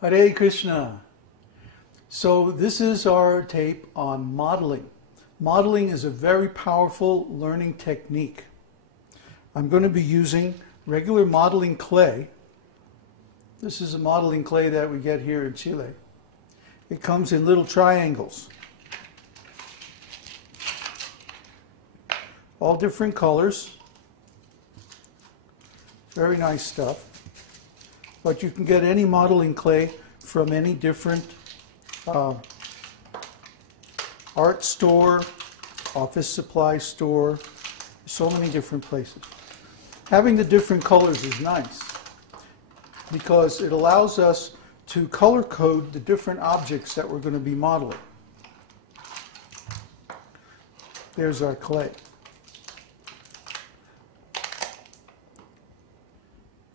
Hare Krishna. So this is our tape on modeling. Modeling is a very powerful learning technique. I'm going to be using regular modeling clay. This is a modeling clay that we get here in Chile. It comes in little triangles. All different colors. Very nice stuff. But you can get any modeling clay from any different art store, office supply store, so many different places. Having the different colors is nice because it allows us to color code the different objects that we're going to be modeling. There's our clay.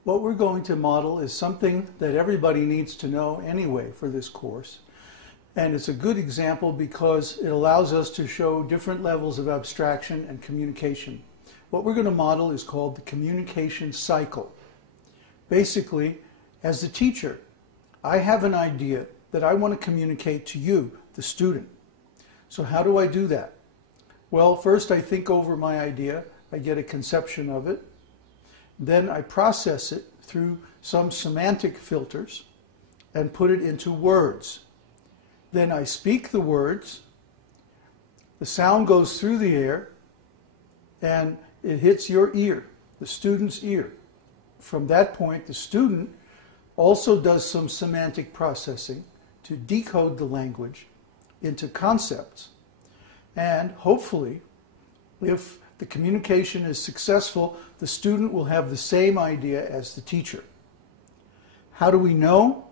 What we're going to model is something that everybody needs to know anyway for this course. And it's a good example because it allows us to show different levels of abstraction and communication. What we're going to model is called the communication cycle. Basically, as the teacher, I have an idea that I want to communicate to you, the student. So how do I do that? Well, first I think over my idea, I get a conception of it. Then I process it through some semantic filters and put it into words. Then I speak the words, the sound goes through the air, and it hits your ear, the student's ear. From that point, the student also does some semantic processing to decode the language into concepts. And hopefully, if the communication is successful, the student will have the same idea as the teacher. How do we know?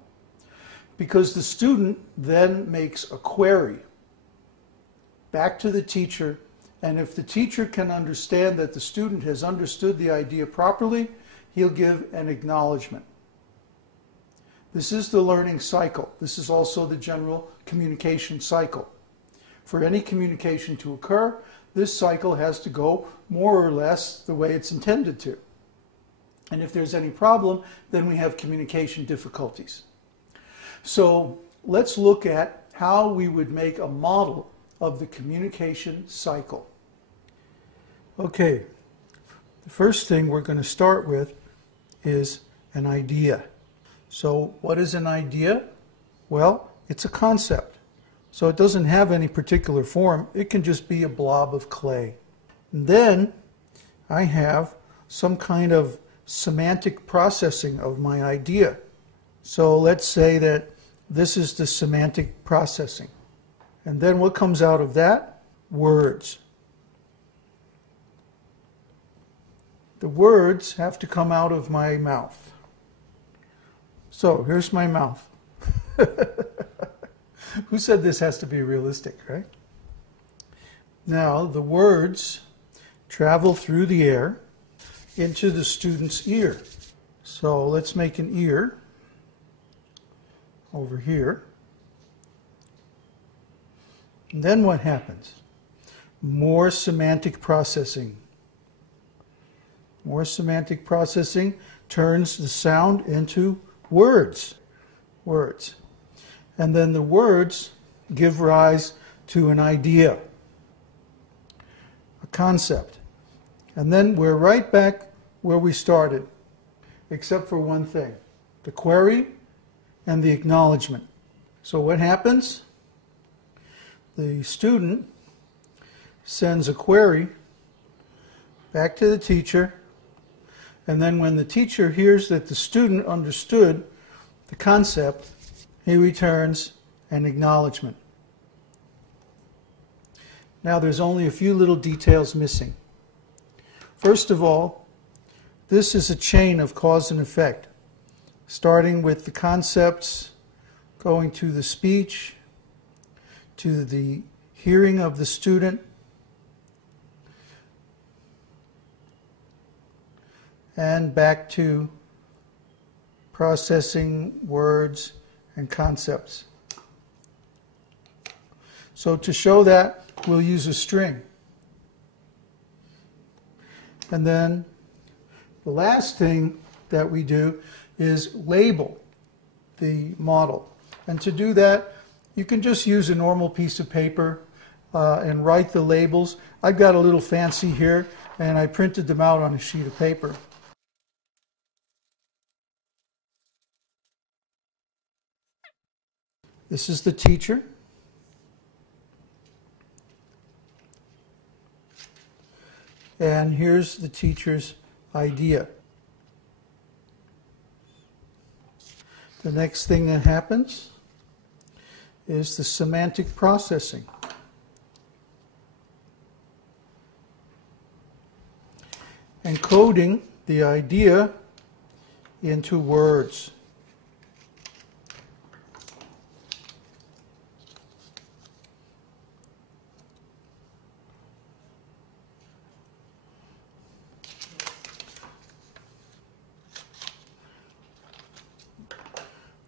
Because the student then makes a query back to the teacher, and if the teacher can understand that the student has understood the idea properly, he'll give an acknowledgement. This is the learning cycle. This is also the general communication cycle. For any communication to occur, this cycle has to go more or less the way it's intended to. And if there's any problem, then we have communication difficulties. So let's look at how we would make a model of the communication cycle. Okay, the first thing we're going to start with is an idea. So what is an idea? Well, it's a concept. So it doesn't have any particular form. It can just be a blob of clay. And then I have some kind of semantic processing of my idea. So let's say that this is the semantic processing. And then what comes out of that? Words. The words have to come out of my mouth. So here's my mouth. Who said this has to be realistic, right? Now, the words travel through the air into the student's ear. So let's make an ear over here. And then what happens? More semantic processing. More semantic processing turns the sound into words. Words. And then the words give rise to an idea, a concept. And then we're right back where we started, except for one thing, the query and the acknowledgement. So what happens? The student sends a query back to the teacher, and then when the teacher hears that the student understood the concept, he returns an acknowledgement. Now there's only a few little details missing. First of all, this is a chain of cause and effect, starting with the concepts, going to the speech, to the hearing of the student, and back to processing words and concepts. So to show that, we'll use a string. And then the last thing that we do is label. the model. And to do that, you can just use a normal piece of paper and write the labels. I've got a little fancy here, and I printed them out on a sheet of paper. This is the teacher. And here's the teacher's idea. The next thing that happens is the semantic processing. Encoding the idea into words.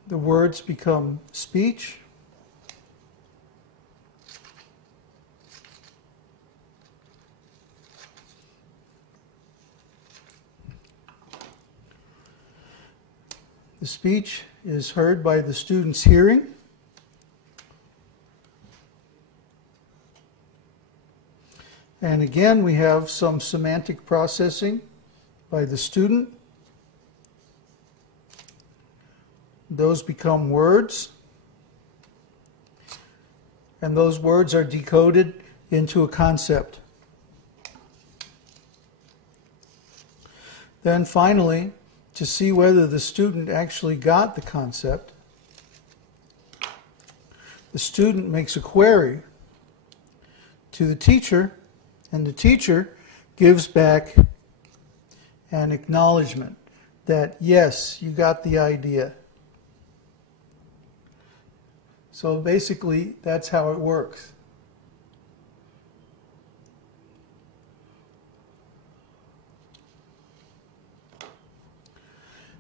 The words become speech. The speech is heard by the student's hearing. And again, we have some semantic processing by the student. Those become words, and those words are decoded into a concept. Then finally, to see whether the student actually got the concept, the student makes a query to the teacher, and the teacher gives back an acknowledgement that, yes, you got the idea. So basically, that's how it works.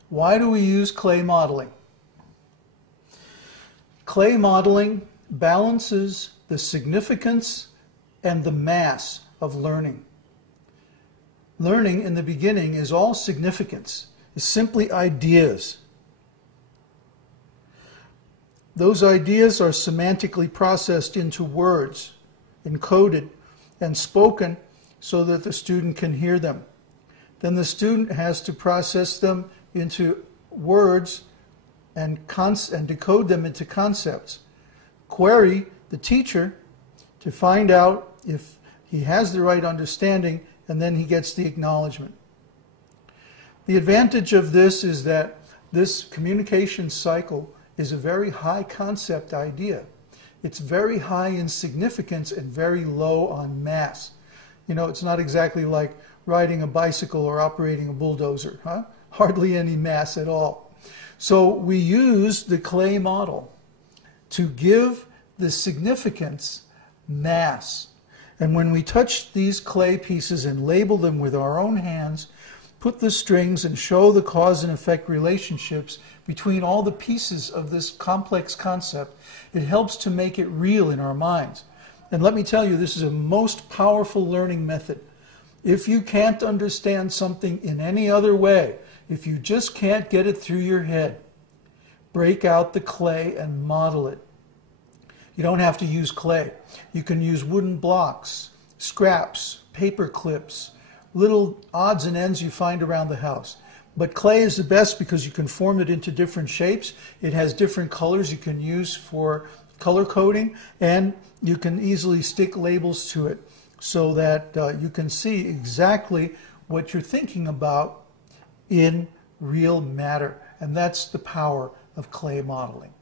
Why do we use clay modeling? Clay modeling balances the significance and the mass of learning. Learning in the beginning is all significance. It's simply ideas. Those ideas are semantically processed into words, encoded, and spoken so that the student can hear them. Then the student has to process them into words and decode them into concepts. Query the teacher to find out if he has the right understanding, and then he gets the acknowledgement. The advantage of this is that this communication cycle is a very high concept idea. It's very high in significance and very low on mass. You know, it's not exactly like riding a bicycle or operating a bulldozer, huh? Hardly any mass at all. So we use the clay model to give the significance mass. And when we touch these clay pieces and label them with our own hands, put the strings and show the cause and effect relationships between all the pieces of this complex concept, it helps to make it real in our minds. And let me tell you, this is a most powerful learning method. If you can't understand something in any other way, if you just can't get it through your head, break out the clay and model it. You don't have to use clay. You can use wooden blocks, scraps, paper clips, little odds and ends you find around the house. But clay is the best because you can form it into different shapes. It has different colors you can use for color coding, and you can easily stick labels to it so that you can see exactly what you're thinking about in real matter. And that's the power of clay modeling.